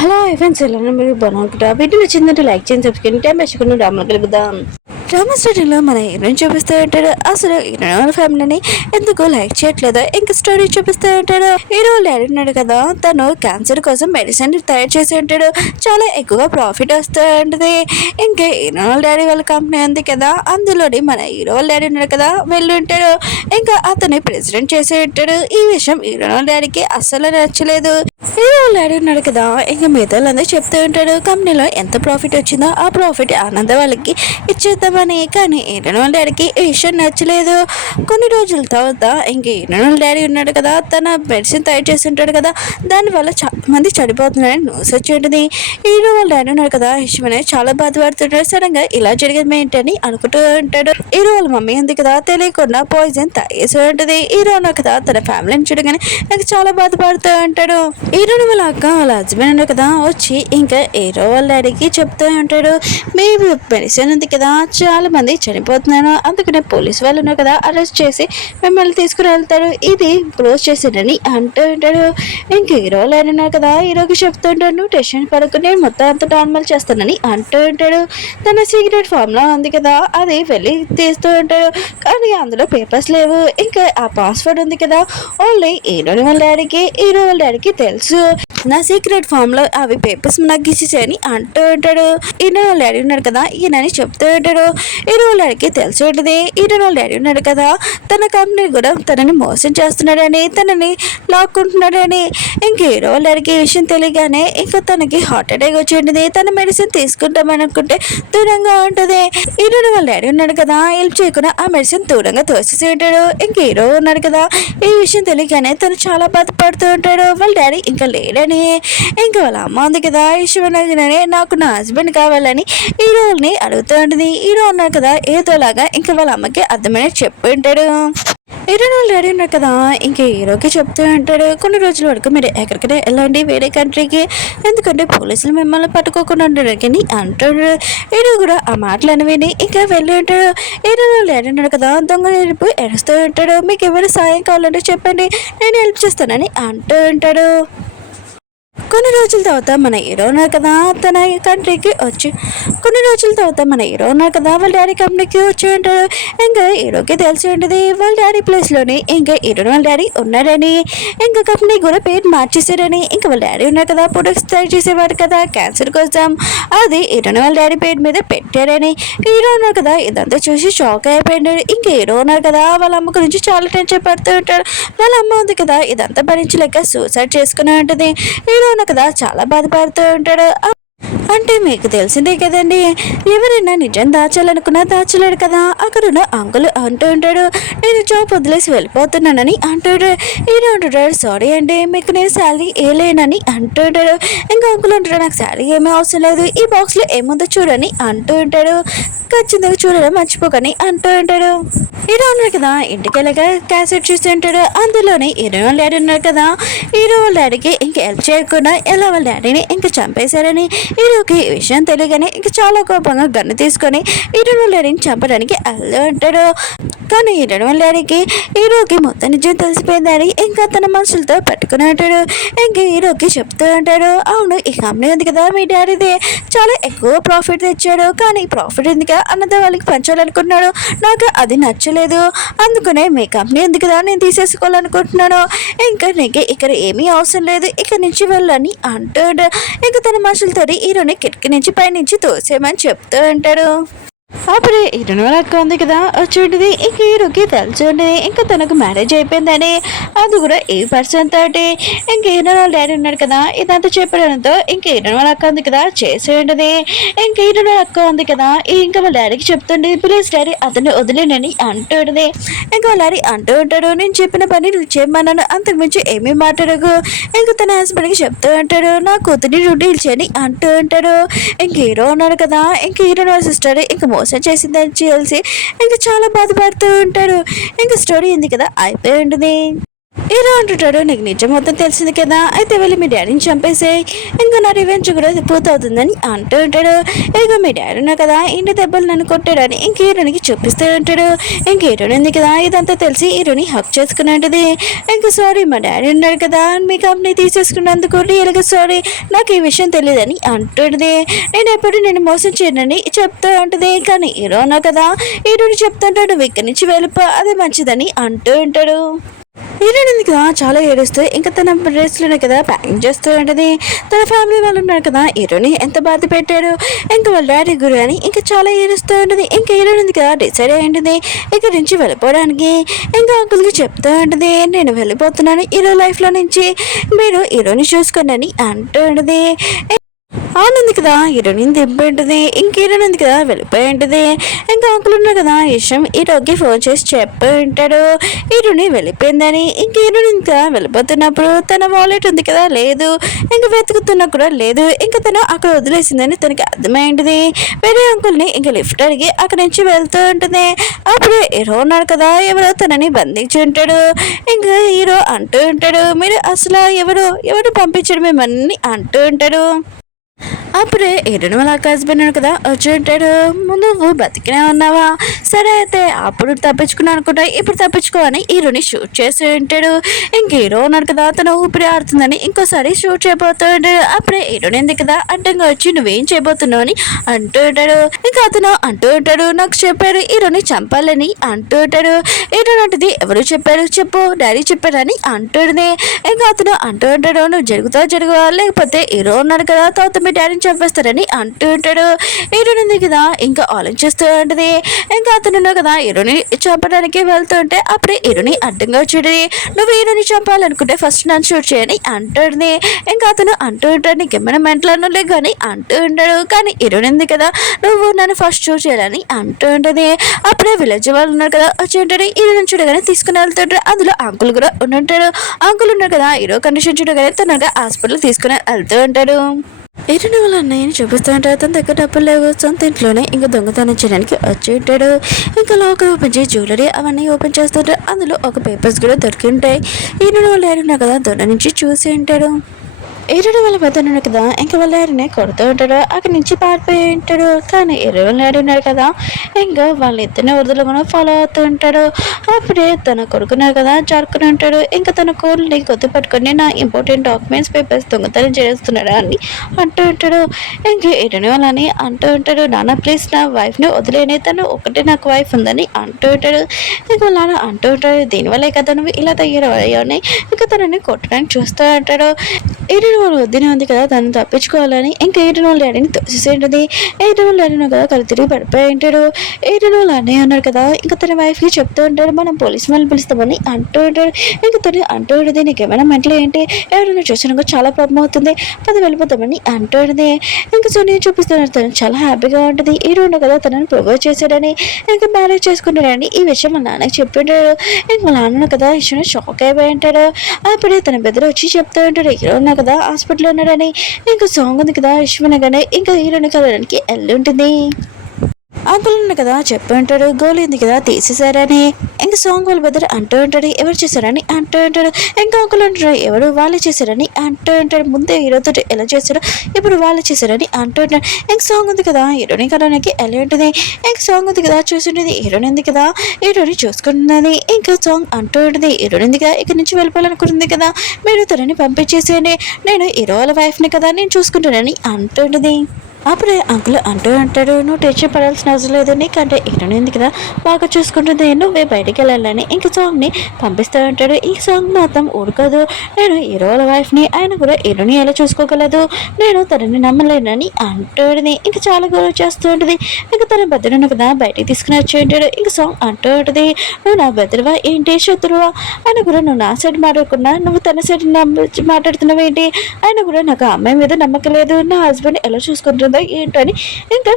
Hello friends ఎలా మీరు బాగుంటుందా వీడియో నచ్చిందంటే లైక్ చేయండి సబ్స్క్రైబ్ టైం వేసుకుని రామలు కలుగుదాం. డ్రామా స్టోరీలో మన హీరోయిన్ చూపిస్తూ ఉంటాడు. అసలు హీరోయిన్ ఫ్యామిలీని ఎందుకు లైక్ చేయట్లేదు. ఇంకా స్టోరీ చూపిస్తూ ఉంటాడు. హీరో డాడీ ఉన్నాడు కదా, తను క్యాన్సర్ కోసం మెడిసిన్ తయారు చేసి ఉంటాడు. చాలా ఎక్కువగా ప్రాఫిట్ వస్తూ ఉంటుంది. ఇంకా హీరోయిన్ డాడీ వాళ్ళ కంపెనీ ఉంది కదా, అందులోని మన హీరో వాళ్ళ డాడీ ఉన్నాడు కదా వెళ్ళి ఉంటాడు. ఇంకా అతని ప్రెసిడెంట్ చేసి ఉంటాడు. ఈ విషయం హీరోయిన్ డాడీకి అస్సలు నచ్చలేదు. హీరో వాళ్ళ డాడీ ఉన్నాడు కదా, ఇంకా మిగతా వాళ్ళందరూ చెప్తూ ఉంటాడు కంపెనీలో ఎంత ప్రాఫిట్ వచ్చిందో ఆ ప్రాఫిట్ ఆనంద వాళ్ళకి ఇచ్చేద్దామని. కానీ హీరోయిన్ వాళ్ళ డాడీకి ఈ విషయం నచ్చలేదు. కొన్ని రోజుల తర్వాత ఇంక హీరోయిన్ వాళ్ళ డాడీ ఉన్నాడు కదా, తన మెడిసిన్ తయారు చేసి ఉంటాడు కదా, దానివల్ల చాలా మంది చనిపోతున్నారని న్యూస్ వచ్చి ఉంటుంది. హీరో వాళ్ళ డాడీ ఉన్నాడు కదా, యశ్వనే చాలా బాధపడుతుంటాడు. సడన్ గా ఇలా జరిగింది ఏంటని అనుకుంటూ ఉంటాడు. హీరో వాళ్ళ మమ్మీ ఉంది కదా, తెలియకుండా పాయిజన్ తాగేసి ఉంటుంది. హీరో ఉన్నాడు కదా, తన ఫ్యామిలీని చూడగానే నాకు చాలా బాధపడుతూ ఉంటాడు. హీరోని వాళ్ళ అక్క వాళ్ళ హస్బెండ్ ఉన్నాడు కదా వచ్చి ఇంకా హీరో వాళ్ళ డాడీకి చెప్తూ ఉంటాడు, మీ మెడిసిన్ ఉంది కదా చాలా మంది చనిపోతున్నారు, అందుకనే పోలీసు వాళ్ళు ఉన్నారు కదా అరెస్ట్ చేసి మిమ్మల్ని తీసుకుని వెళ్తారు, ఇది క్లోజ్ చేసిండని అంటూ ఉంటాడు. ఇంక హీరో వాళ్ళు ఉన్నారు కదా, హీరోకి చెప్తూ ఉంటాడు నువ్వు టెన్షన్ పడుకుని మొత్తం అంత నార్మల్ చేస్తానని అంటూ ఉంటాడు. తన సీక్రెట్ ఫామ్ లో ఉంది కదా అది వెళ్ళి తీస్తూ ఉంటాడు. కానీ అందులో పేపర్స్ లేవు. ఇంకా ఆ పాస్వర్డ్ ఉంది కదా ఓన్లీ హీరోని వాళ్ళ డాడీకి హీరో వాళ్ళ డాడీకి తెలుసు. నా సీక్రెట్ ఫామ్ లో అవి పేపర్స్ నాకు ఇచ్చేసాయని అంటూ ఉంటాడు. ఈయన వాళ్ళ డాడీ ఉన్నాడు కదా ఈయనని చెప్తూ ఉంటాడు. హీరో వాళ్ళ డాడీకి తెలిసి ఉంటుంది హీరో వాళ్ళ డాడీ ఉన్నాడు కదా తన కంపెనీ కూడా తనని మోసం చేస్తున్నాడని తనని లాక్కుంటున్నాడని. ఇంక హీరో వాళ్ళ డాడీకి ఈ విషయం తెలియగానే ఇంకా తనకి హార్ట్ అటాక్ వచ్చి ఉంటుంది. తన మెడిసిన్ తీసుకుంటామని అనుకుంటే దూరంగా ఉంటుంది. హీరో వాళ్ళ డాడీ ఉన్నాడు కదా హెల్ప్ చేయకుండా ఆ మెడిసిన్ దూరంగా తోసేసి ఉంటాడు. ఇంక హీరో ఉన్నాడు కదా ఈ విషయం తెలియగానే తను చాలా బాధపడుతూ ఉంటాడు. వాళ్ళ డాడీ ఇంకా లేడని. ఇంకా వాళ్ళ అమ్మ ఉంది కదా ఈశ్వరనే నాకు నా హస్బెండ్ కావాలని హీరోని అడుగుతూ ఉంటుంది. హీరో ఉన్నాడు కదా ఏదోలాగా ఇంకా వాళ్ళ అమ్మకి అర్థమైన చెప్పి ఉంటాడు. హీరో వాళ్ళ డాడీ ఉన్నాడు కదా ఇంకా హీరోకి చెప్తూ ఉంటాడు కొన్ని రోజుల వరకు మీరు ఎక్కడికైనా వెళ్ళండి వేరే కంట్రీకి, ఎందుకంటే పోలీసులు మిమ్మల్ని పట్టుకోకుండా ఉండడానికి అంటాడు. హీరో కూడా ఆ మాటలు విని ఇంకా వెళ్ళి ఉంటాడు. హీరో వాళ్ళ డాడీ ఉన్నాడు కదా దొంగ నేర్పు ఎడుస్తూ ఉంటాడు. మీకు ఎవరైనా సాయం కావాలంటే చెప్పండి నేను హెల్ప్ చేస్తానని అంటూ ఉంటాడు. కొన్ని రోజుల తర్వాత మన హీరో ఉన్నారు కదా తన కంట్రీకి వచ్చి వాళ్ళ డాడీ కంపెనీకి వచ్చి ఉంటాడు. ఇంకా హీరోకి తెలిసి ఉంటుంది వాళ్ళ డాడీ ప్లేస్లోని ఇంకా హీరో వాళ్ళ డాడీ ఉన్నాడని, ఇంకా కంపెనీ కూడా పేరు మార్చేసారని. ఇంకా వాళ్ళ డాడీ ఉన్నారు కదా ప్రొడక్ట్స్ తయారు చేసేవాడు కదా క్యాన్సర్ కోసం, అది హీరో వాళ్ళ డాడీ పేరు మీద పెట్టారని. హీరో ఉన్నారు కదా ఇదంతా చూసి షాక్ అయిపోయాడు. ఇంకా హీరో ఉన్నారు కదా వాళ్ళ అమ్మ గురించి చాలా టెన్షన్ పడుతూ ఉంటాడు. వాళ్ళ అమ్మ ఉంది కదా ఇదంతా భరించలేక సూసైడ్ చేసుకుని ఉంటుంది. హీరో కదా చాలా బాధపడుతూ ఉంటాడు. అంటే మీకు తెలిసిందే కదండి ఎవరైనా నిజం దాచాలనుకున్నా దాచలేడు కదా. అక్కడున్న అంకుల్ అంటూ ఉంటాడు నేను జాబ్ వదిలేసి వెళ్ళిపోతున్నానని అంటాడు. హీరో అంటాడు సారీ అండి మీకు నేను శాలరీ ఏలేనని అంటూ ఉంటాడు. ఇంకా అంకుల్ అంటాడు నాకు శాలరీ ఏమీ అవసరం లేదు, ఈ బాక్స్లో ఏముందో చూడని అంటూ ఉంటాడు. ఖచ్చితంగా చూడడం మర్చిపోకని అంటూ ఉంటాడు. హీరో ఉన్నాడు కదా ఇంటికి వెళ్ళగా క్యాసెట్ చూస్తూ ఉంటాడు. అందులోనే హీరో వాళ్ళ డాడీ ఉన్నాడు కదా హీరో వాళ్ళ డాడీకి ఇంకా హెల్ప్ చేయకుండా ఎలా వాళ్ళ డాడీని ఇంకా చంపేశారని హీరోకి ఈ విషయం తెలియగానే ఇంకా చాలా కోపంగా గన్ను తీసుకొని హీరో వాళ్ళ డాడీని చంపడానికి వెళ్తూ ఉంటాడు. కానీ హీరో వాళ్ళ డాడీకి హీరోకి మొత్తం నిజం తెలిసిపోయిందని ఇంకా తన మనుషులతో పెట్టుకుని ఉంటాడు. ఇంకా హీరోకి చెప్తూ ఉంటాడు అవును ఈ కంపెనీ ఉంది కదా మీ డాడీది చాలా ఎక్కువ ప్రాఫిట్ తెచ్చాడు, కానీ ప్రాఫిట్ ఎందుకు అన్నది వాళ్ళకి పంచాలనుకుంటున్నాడు, నాకు అది నచ్చలేదు, అందుకనే మీ కంపెనీ ఉంది కదా నేను తీసేసుకోవాలనుకుంటున్నాను, ఇంకా నీకు ఇక్కడ ఏమీ అవసరం లేదు ఇక్కడ నుంచి వెళ్ళని అంటాడు. ఇంకా తన మనుషులతో హీరోని కిటికీ నుంచి పైనుంచి తోసేయమని చెప్తూ ఉంటాడు. అప్పుడే హీరోని వాళ్ళ అక్క ఉంది కదా వచ్చి ఇంక హీరోకి తెలిసి ఉంటుంది ఇంకా తనకు మ్యారేజ్ అయిపోయిందని, అది కూడా ఏ పర్సన్ తోటి. ఇంక హీరో వాళ్ళ డాడీ ఉన్నాడు కదా ఇదంతా చెప్పడంతో ఇంక హీరోని వాళ్ళ అక్క ఉంది కదా చేసి ఉంటుంది. ఇంక హీరోని వాళ్ళ అక్క ఉంది కదా ఇంకా వాళ్ళ డాడీకి చెప్తుంది ప్లీజ్ డాడీ అతన్ని వదిలేనని అంటూ ఉంటుంది. ఇంకా వాళ్ళ డాడీ అంటూ ఉంటాడు నేను చెప్పిన పని నువ్వు చేయమన్నాను అంతకుమించి ఏమీ మాట్లాడకు. ఇంక తన హస్బెండ్కి చెప్తూ ఉంటాడు నా కూతుర్ని డీల్ చేయని అంటూ ఉంటాడు. ఇంక హీరో ఉన్నాడు కదా ఇంక హీరోని వాళ్ళ సిస్టర్ ఇంక మోసం చేసిందని తెలిసి ఇంకా చాలా బాధపడుతూ ఉంటాడు. ఇంకా స్టోరీ ఉంది కదా అయిపోయి ఉంటుంది. హీరో అంటుంటాడు, నీకు నిజం మొత్తం తెలిసింది కదా, అయితే వెళ్ళి మీ డాడీని చంపేసే, ఇంకా నా రివెంజ్ కూడా పూర్తవుతుందని అంటూ ఉంటాడు. ఇక మీ డాడీ ఉన్నా కదా ఇంటి దెబ్బలు నన్ను కొట్టాడని ఇంక హీరోనికి చూపిస్తూ ఉంటాడు. ఇంక హీరోని ఉంది కదా ఇదంతా తెలిసి హీరోని హక్ చేసుకుని ఉంటుంది. ఇంకా సారీ మా డాడీ ఉన్నాడు కదా మీ కంపెనీ తీసేసుకున్నందుకు రియల్గా సారీ, నాకు ఈ విషయం తెలియదని అంటుంది. నేను ఎప్పుడు నేను మోసం చేయనని చెప్తూ ఉంటుంది. కానీ హీరో ఉన్నా కదా హీరోని చెప్తుంటాడు, నువ్వు ఇక్కడి నుంచి వెళ్ళిపో అదే మంచిదని అంటూ ఉంటాడు. హీరోయిన్ కదా చాలా ఏడుస్తూ ఇంకా తన డ్రెస్లోనే కదా ప్యాకింగ్ చేస్తూ ఉంటుంది. తన ఫ్యామిలీ వాళ్ళు ఉన్నారు కదా హీరోని ఎంత బాధ పెట్టాడు, ఇంకా వాళ్ళ డాడీ గురు అని ఇంకా చాలా ఏడుస్తూ ఉంటుంది. ఇంకా హీరోయిన్ కదా డిసైడ్ అయి ఉంటుంది ఇక్కడ నుంచి వెళ్ళిపోవడానికి. ఇంకా అంకుల్కి చెప్తూ ఉంటుంది, నేను వెళ్ళిపోతున్నాను హీరో లైఫ్లో నుంచి, మీరు హీరోని చూసుకోండి అని అంటూ ఉంటుంది. అవునుంది కదా హీరోయిన్ దింపి ఉంటుంది. ఇంక హీరోయిన్ ఉంది కదా వెళ్ళిపోయి ఉంటుంది. ఇంకా అంకుల్ ఉన్నారు కదా విషయం హీరోకి ఫోన్ చేసి చెప్పి ఉంటాడు హీరోని వెళ్ళిపోయిందని. ఇంక హీరోయిన్ కదా వెళ్ళిపోతున్నప్పుడు తన వాలెట్ ఉంది కదా లేదు, ఇంకా వెతుకుతున్నా కూడా లేదు, ఇంకా తను అక్కడ వదిలేసిందని తనకి అర్థమైంటుంది. వేరే అంకుల్ని ఇంకా లిఫ్ట్ అడిగి అక్కడి నుంచి వెళ్తూ ఉంటుంది. అప్పుడు హీరో ఉన్నాడు కదా ఎవరో తనని బంధించి ఉంటాడు. ఇంకా హీరో అంటూ ఉంటాడు, మీరు అసలు ఎవరు పంపించడం మిమ్మల్ని అంటూ ఉంటాడు. అప్పుడే హీరోని వాళ్ళ హస్బెండ్ కదా వచ్చి ఉంటాడు, నువ్వు బతికినే ఉన్నావా, సరే అయితే అప్పుడు తప్పించుకున్నా అనుకుంటా ఇప్పుడు తప్పించుకోవని హీరోని షూట్ చేసి ఉంటాడు. ఇంక హీరో ఉన్నాడు కదా తను ఊపిరి ఆడుతుందని ఇంకోసారి షూట్ చేయబోతూ ఉంటాడు. అప్పుడే హీరోని ఎందుకు కదా అడ్డంగా వచ్చి నువ్వేం చేయబోతున్నావు అని అంటూ ఉంటాడు. ఇంకా అతను అంటూ ఉంటాడు, నాకు చెప్పారు హీరోని చంపాలని అంటూ ఉంటాడు. హీరోని అంటుంది, ఎవరు చెప్పారు చెప్పు, డాడీ చెప్పారని అంటుంది. ఇంకా అతను అంటూ ఉంటాడు, నువ్వు జరుగువా లేకపోతే హీరో ఉన్నాడు కదా తర్వాత మీ డాడీని చంపేస్తారని అంటూ ఉంటాడు. హీరోని కదా ఇంకా ఆలోచిస్తూ ఉంటుంది. ఇంకా అతను కదా హీరోని చంపడానికి వెళ్తుంటే అప్పుడే హీరోని అడ్డంగా వచ్చాడు, నువ్వు హీరోని చంపాలనుకుంటే ఫస్ట్ నన్ను షూట్ చేయని అంటుంది. ఇంకా అతను అంటూ ఉంటాడు, నీకేమైనా మెంటలను లే కానీ అంటూ ఉంటాడు. కానీ హీరోని కదా నువ్వు నన్ను ఫస్ట్ షూట్ చేయాలని అంటూ ఉంటుంది. అప్పుడే విలేజ్ వాళ్ళు ఉన్నారు కదా వచ్చి ఉంటాడు. హీరోని చూడగానే తీసుకుని వెళ్తుంటారు. అందులో అంకుల్ కూడా ఉంటాడు. అంకుల్ ఉన్నారు కదా హీరో కండిషన్ చూడగానే తనగా హాస్పిటల్ తీసుకుని వెళ్తూ ఉంటాడు. హీరోని వాళ్ళ అన్నయ్యని చూపిస్తూ ఉంటాడు. తన దగ్గర డబ్బులు లేవు, సొంత ఇంట్లోనే ఇంకా దొంగతనం చేయడానికి వచ్చి ఉంటాడు. ఇంకా లాకర్ ఓపెన్ చేసి జ్యువెలరీ అవన్నీ ఓపెన్ చేస్తుంటాడు. అందులో ఒక పేపర్స్ కూడా దొరికి ఉంటాయి. హీరోని వాళ్ళు ఏడున్నా కదా దొంగ నుంచి చూసి ఉంటాడు. హీరోని వాళ్ళ పెద్దనుడు కదా ఇంకా వాళ్ళ డాడీని కొడుతూ ఉంటాడు, అక్కడి నుంచి పారిపోయి ఉంటాడు. కానీ హీరో వాళ్ళ డాడీ ఉన్నాడు కదా ఇంకా వాళ్ళ ఇద్దరిని వరదలుగా ఫాలో అవుతూ ఉంటాడు. అప్పుడే తన కొడుకున్నారు కదా జరుకుని ఉంటాడు. ఇంకా తన కోళ్ళని కొద్ది పట్టుకొని నా ఇంపార్టెంట్ డాక్యుమెంట్స్ పేపర్స్ దొంగతనం చేస్తున్నాడా అని అంటూ ఉంటాడు. ఇంకా హీరోని వాళ్ళని అంటూ ఉంటాడు, నాన్న ప్లీజ్ నా వైఫ్ని వదిలేని, తను ఒకటే నాకు వైఫ్ ఉందని అంటూ ఉంటాడు. ఇంకా వాళ్ళ నాన్న అంటూ ఉంటాడు, దీనివల్లే కదా నువ్వు ఇలా తయారయ్యావని ఇంకా తనని కొట్టడానికి చూస్తూ ఉంటాడు. హీరోని వాళ్ళు వద్దునే ఉంది కదా తను తప్పించుకోవాలని ఇంకా హీరోని వాళ్ళ డాడీని తోసేసి ఉంటుంది. హీరోని వాళ్ళ డాడీ కదా కళ్ళు తిరిగి పడిపోయి ఉంటాడు. హీరోని వాళ్ళ అన్నయ్య అన్నాడు కదా ఇంకా తన వైఫ్కి చెప్తూ ఉంటాడు, మనం పోలీసు వాళ్ళని పిలుస్తామని అంటూ ఉంటాడు. ఇంకా తను అంటూ ఉంటుంది, నీకేమైనా మెంటలు ఏంటి, ఎవరైనా చూసినా చాలా ప్రాబ్లం అవుతుంది, పది వెళ్ళిపోతామని అంటూ ఉంటుంది. ఇంకా సోనియా చూపిస్తున్నాడు, తను చాలా హ్యాపీగా ఉంటుంది. హీరోని కదా తనని ప్రపోజ్ చేశాడని ఇంకా మ్యారేజ్ చేసుకుంటాడని ఈ విషయం మా నాన్నకి చెప్పింటాడు. ఇంకా మా నాన్న కదా ఇష్టం షాక్ అయిపోయి ఉంటాడు. అప్పుడే తన బెదరు వచ్చి చెప్తూ ఉంటాడు, హీరో కదా హాస్పిటల్లో ఉన్నాడని. ఇంకా సాంగ్ ఉంది కదా ఇష్టమనగానే ఇంకా హీరోని కలవడానికి వెళ్ళి ఉంటుంది. అంకుల్ ఉన్న కదా చెప్పి ఉంటాడు, గోల్ ఉంది కదా తీసేశారని. ఇంకా సాంగ్ వాళ్ళ బెదర్ అంటూ ఉంటాడు, ఎవరు చేశారని అంటూ ఉంటాడు. ఇంకా అంకుల్ అంటాడు, ఎవరు వాళ్ళు చేశారని అంటూ ఉంటాడు. ముందే హీరోతో ఎలా చేశారో ఇప్పుడు వాళ్ళు చేశారని అంటూ ఉంటాడు. ఇంక సాంగ్ ఉంది కదా హీరోని కలవడానికి వెళ్ళి ఉంటుంది. ఇంక సాంగ్ ఉంది కదా చూస్తుంటుంది, హీరోని ఉంది కదా హీరోని చూసుకుంటున్నది. ఇంకా సాంగ్ అంటూ ఉంటుంది, హీరోని ఉంది కదా ఇక్కడ నుంచి వెళ్ళిపోవాలనుకుంటుంది కదా, మీరు తనని పంపించేసేయండి, నేను హీరో వాళ్ళ వైఫ్ని కదా నేను చూసుకుంటానని అంటూ ఉంటుంది. అప్పుడే అంకుల్ అంటూ అంటాడు, నువ్వు టెన్షన్ పడాల్సిన అవసరం లేదు, నీకంటే ఇక్కడ ఉంది కదా బాగా చూసుకుంటుంది, నువ్వే బయటికి వెళ్ళాలని ఇంక సాంగ్ని పంపిస్తూ ఉంటాడు. ఈ సాంగ్ మాత్రం ఊరుకోదు, నేను హీరోల వైఫ్ని, ఆయన కూడా హీరోని ఎలా చూసుకోగలదు, నేను తనని నమ్మలేనని అంటుంది. ఇంకా చాలా గౌరవ చేస్తూ ఉంటుంది. ఇంకా తన భద్రను కదా బయటికి తీసుకుని వచ్చి ఉంటాడు. ఇంకా సాంగ్ అంటూ ఉంటుంది, నువ్వు నా భద్రవా ఏంటి శత్రువా, ఆయన కూడా నువ్వు నా సైడ్ మాట్లాడకుండా నువ్వు తన సైడ్ మాట్లాడుతున్నావు ఏంటి, ఆయన కూడా నాకు ఆ అమ్మాయి మీద నమ్మకం లేదు, నా హస్బెండ్ ఎలా చూసుకుంటుందో ఏంటని ఇంకా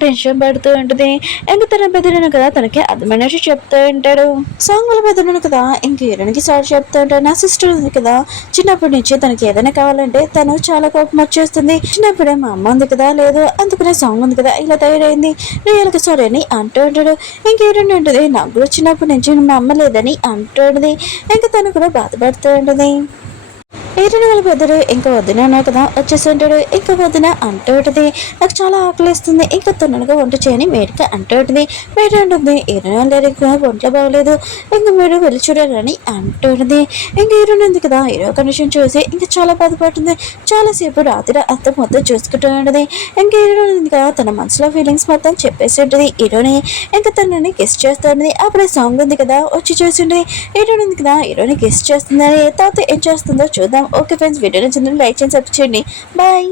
టెన్షన్ పడుతూ ఉంటుంది. ఇంక తన బెదిరిన కదా తనకి అర్థమైనట్టు చెప్తూ ఉంటాడు. సాంగ్ వల్ల బెదిరిన కదా ఇంక హీరోయిన్కి సారీ చెప్తూ ఉంటాడు. నా సిస్టర్ ఉంది కదా, చిన్నప్పటి నుంచి తనకి ఏదైనా కావాలంటే తను చాలా కోపం వచ్చేస్తుంది. చిన్నప్పుడే మా అమ్మ ఉంది కదా, లేదు అందుకునే సాంగ్ ఉంది కదా ఇలా తయారైంది, రియల్గా సారీ అని అంటూ ఉంటాడు. ఇంక హీరోయిన్ ఉంటుంది, నాకు కూడా చిన్నప్పటి నుంచి మా అమ్మ లేదని అంటూ ఉంటుంది. ఇంక తను కూడా బాధపడుతూ ఉంటుంది. ఏరైనా వాళ్ళ పెద్దడు ఇంకా వదిన అన్నావు కదా వచ్చేసి ఉంటాడు. ఇంకా వదిన అంటూ ఉంటుంది, నాకు చాలా ఆకలిస్తుంది, ఇంకా తొందరగా వంట చేయని మేడక అంటూ ఉంటుంది. మేడ ఉంటుంది, ఏరైనా లేరు ఒంట్లో బాగలేదు, ఇంకా మీరు వెళ్ళి చూడాలని అంటూ ఉంటుంది. ఇంకా హీరోయిన్ ఉంది కదా, హీరో కండిషన్ చూసి ఇంకా చాలా బాధపడుతుంది. చాలాసేపు రాత్రి అంత మొత్తం చూసుకుంటూ ఉంటుంది. ఇంకా హీరోయిన్ ఉంది కదా, తన మనసులో ఫీలింగ్స్ మొత్తం చెప్పేసి ఉంటుంది హీరోని. ఇంకా తనని గెస్ట్ చేస్తుంది. అప్పుడే సాంగ్ ఉంది కదా వచ్చి చూసింది. హీరోయిన్ ఉంది కదా, హీరోని గెస్ట్ చేస్తుందని తర్వాత ఏం చేస్తుందో చూద్దాం. ఓకే ఫ్రెండ్స్, వీడియో నచ్చిందని లైక్ చేయండి, సబ్స్క్రైబ్ చేయండి. బాయ్.